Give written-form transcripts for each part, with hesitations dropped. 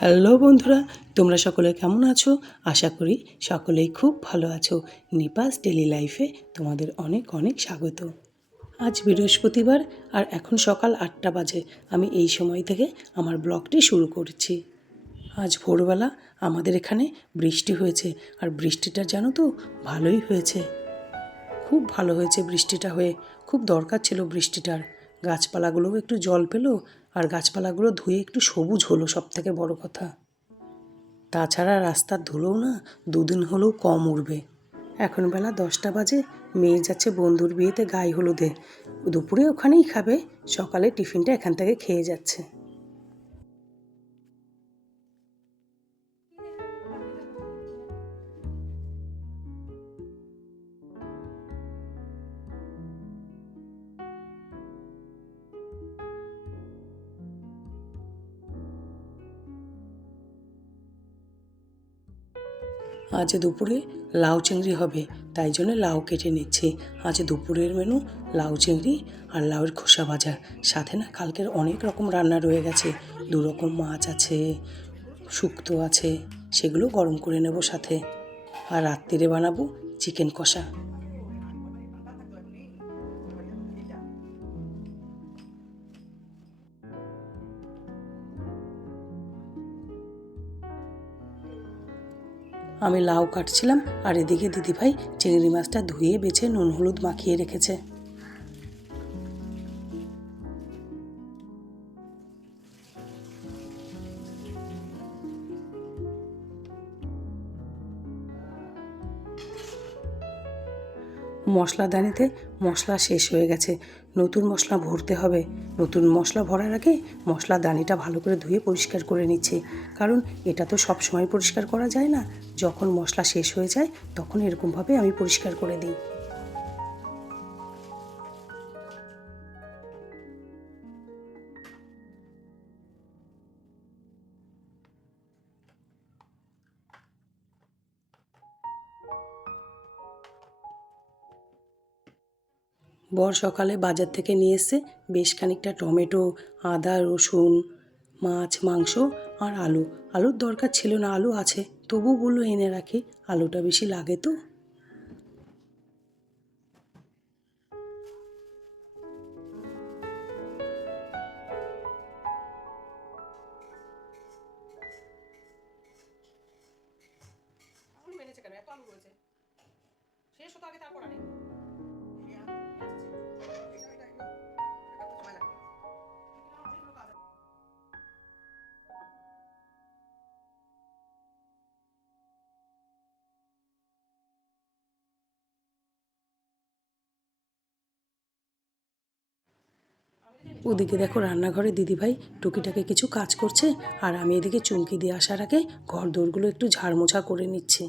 Hello বন্ধুরা, তোমরা সকলে কেমন আছো? আশা করি সকলেই খুব ভালো আছো। নিপাস ডেলি লাইফে তোমাদের অনেক অনেক স্বাগত। আজ বৃহস্পতিবার আর এখন সকাল 8টা বাজে। আমি এই সময় থেকে আমার ব্লগটি শুরু করছি। আজ ভোরবেলা আমাদের এখানে বৃষ্টি হয়েছে, আর বৃষ্টিটা জানো তো ভালোই হয়েছে। খুব ভালো হয়েছে বৃষ্টিটা হয়ে, খুব দরকার ছিল বৃষ্টিটার। গাছপালাগুলোও একটু জল পেলো, আর গাছপালাগুলো ধুয়ে একটু সবুজ হলো, সবথেকে বড় কথা। তাছাড়া রাস্তার ধুলোও না দুদিন হলেও কম উঠবে। এখন বেলা 10টা বাজে, মেয়ে যাচ্ছে বন্ধুর বিয়েতে গায়ে হলুদে। দুপুরে ওখানেই খাবে, সকালে টিফিনটা এখান থেকে খেয়ে যাচ্ছে। আজ দুপুরে লাউ চিংড়ি হবে, তাই জন্য লাউ কেটে নিচ্ছি। আজ দুপুরের মেনু লাউ চিংড়ি আর লাউয়ের খোসা ভাজা। সাথে না কালকের অনেক রকম রান্না রয়ে গেছে, 2 রকম মাছ আছে, শুক্তো আছে, সেগুলো গরম করে নেব সাথে। আর রাত্রিরে বানাবো চিকেন কষা। আমি লাউ কাটছিলাম, আর এদিকে দিদিভাই চিংড়ি মাছটা ধুয়ে বেছে নুন হলুদ মাখিয়ে রেখেছে। মশলাদানিতে মশলা শেষ হয়ে গেছে, নতুন মশলা ভরতে হবে। নতুন মশলা ভরার আগে মশলাদানিটা ভালো করে ধুয়ে পরিষ্কার করে নিচ্ছি, কারণ এটা তো সব সময় পরিষ্কার করা যায় না। যখন মশলা শেষ হয়ে যায় তখন এরকমভাবে আমি পরিষ্কার করে দিই। বর সকালে বাজার থেকে নিয়ে এসে বেশ খানিকটা টমেটো, আদা, রসুন, মাছ, মাংস আর আলু। আলুর দরকার ছিল না, আলু আছে, তবু বললো এনে রাখি, আলুটা বেশি লাগে তো। ওদিকে দেখো রান্নাঘরে দিদিভাই টুকিটাকি কিছু কাজ করছে, আর আমি এদিকে চুমকি দিয়ে আসার আগে ঘর দোরগুলো একটু ঝাড়মোছা করে নিচ্ছি।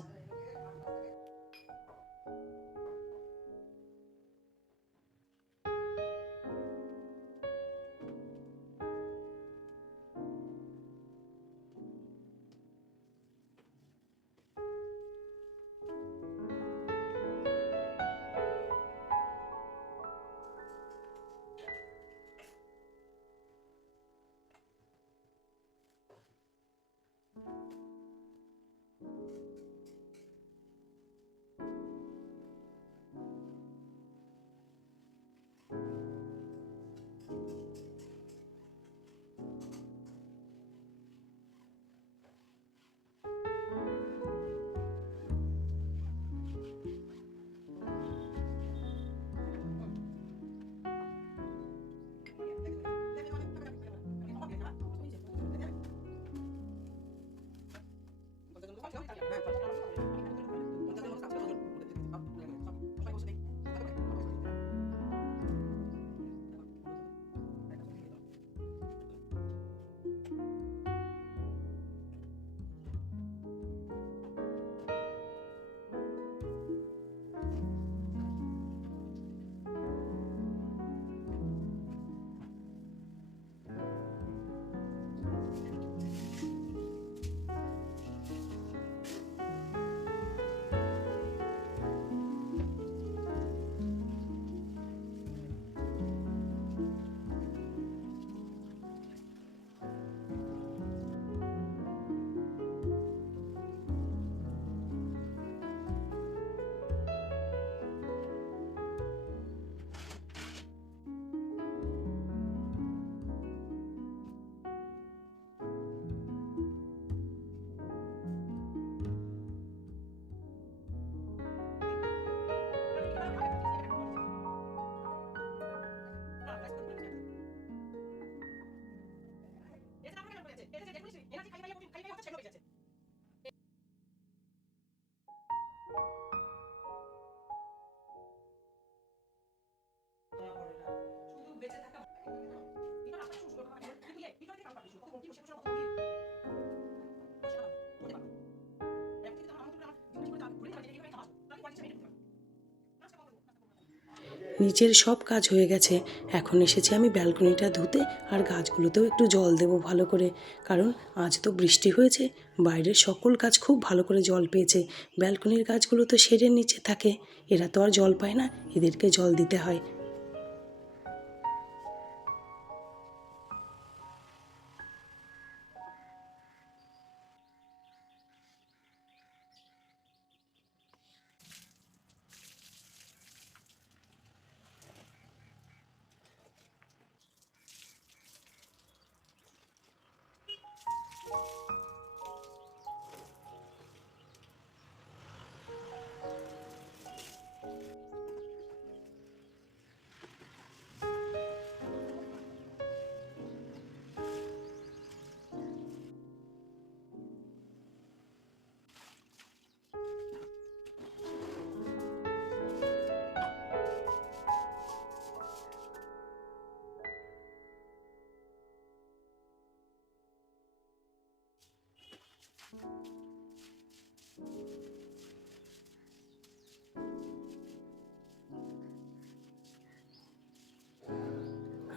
নিচের সব কাজ হয়ে গেছে। এখন এসেছি আমি ব্যালকনিটা ধুতে, আর গাছগুলোতেও একটু জল দেবো ভালো করে, কারণ আজ তো বৃষ্টি হয়েছে। বাইরের সকল গাছ খুব ভালো করে জল পেয়েছে। ব্যালকনির গাছগুলো তো শেডের নিচে থাকে, এরা তো আর জল পায় না, এদেরকে জল দিতে হয়।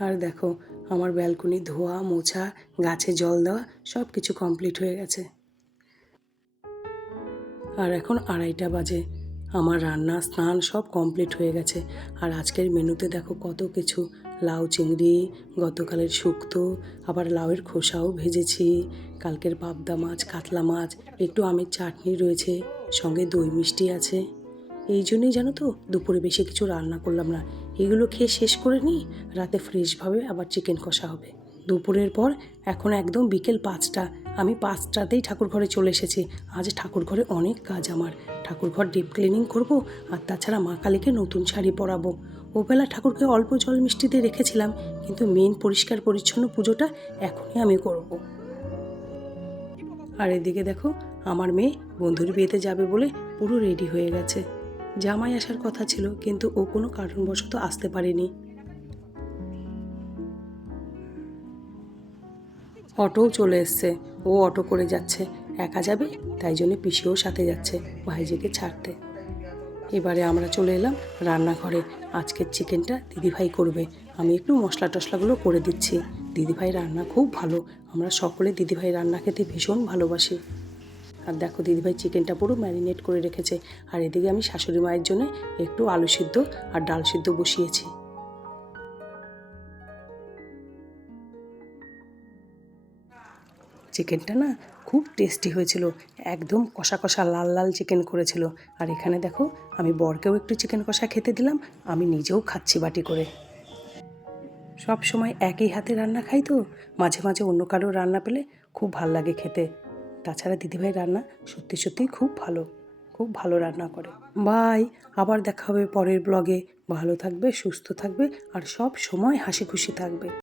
আর দেখো, আমার ব্যালকনি ধোয়া মোছা, গাছে জল দেওয়া সব কিছু কমপ্লিট হয়ে গেছে। আর এখন 2:30 বাজে। আমার রান্না স্নান সব কমপ্লিট হয়ে গেছে। আর আজকের মেনুতে দেখো কত কিছু, লাউ চিংড়ি, গতকালের শুক্তো, আবার লাউয়ের খোসাও ভেজেছি, কালকের পাবদা মাছ, কাতলা মাছ, একটু আমের চাটনি রয়েছে, সঙ্গে দই মিষ্টি আছে। এই জন্যই জানো তো দুপুরে বেশি কিছু রান্না করলাম না। এগুলো খেয়ে শেষ করে নিই, রাতে ফ্রেশভাবে আবার চিকেন কষা হবে। দুপুরের পর এখন একদম বিকেল 5টা। আমি 5টাতেই ঠাকুর ঘরে চলে এসেছি। আজ ঠাকুর ঘরে অনেক কাজ আমার। ঠাকুর ঘর ডিপ ক্লিনিং করব, আর তাছাড়া মা কালীকে নতুন শাড়ি পরাবো। ওবেলা ঠাকুরকে অল্প জল মিষ্টিতে রেখেছিলাম, কিন্তু মেন পরিষ্কার পরিচ্ছন্ন পুজোটা এখনই আমি করব। আর এদিকে দেখো, আমার মেয়ে বন্ধুর বিয়েতে যাবে বলে পুরো রেডি হয়ে গেছে। জামাই আসার কথা ছিল, কিন্তু ও কোনো কারণবশত আসতে পারেনি। অটোও চলে এসছে, ও অটো করে যাচ্ছে। একা যাবে, তাই জন্য পিসিও সাথে যাচ্ছে ভাইজিকে ছাড়তে। এবারে আমরা চলে এলাম রান্নাঘরে। আজকের চিকেনটা দিদিভাই করবে, আমি একটু মশলা টশলাগুলো করে দিচ্ছি। দিদিভাই রান্না খুব ভালো, আমরা সকলে দিদিভাই রান্না খেতে ভীষণ ভালোবাসি। আর দেখো, দিদিভাই চিকেনটা পুরো ম্যারিনেট করে রেখেছে। আর এদিকে আমি শাশুড়ি মায়ের জন্য একটু আলু সিদ্ধ আর ডাল সিদ্ধ বসিয়েছি। চিকেনটা না খুব টেস্টি হয়েছিল, একদম কষা কষা লাল লাল চিকেন করেছিল। আর এখানে দেখো, আমি বরকেও একটু চিকেন কষা খেতে দিলাম, আমি নিজেও খাচ্ছি বাটি করে। সব সময় একই হাতে রান্না খাই তো, মাঝে মাঝে অন্য কারোর রান্না পেলে খুব ভাল লাগে খেতে। তাছাড়া দিদিভাই রান্না সত্যি সত্যিই খুব ভালো, খুব ভালো রান্না করে। বাই, আবার দেখা হবে পরের ব্লগে। ভালো থাকবে, সুস্থ থাকবে, আর সব সময় হাসি খুশি থাকবে।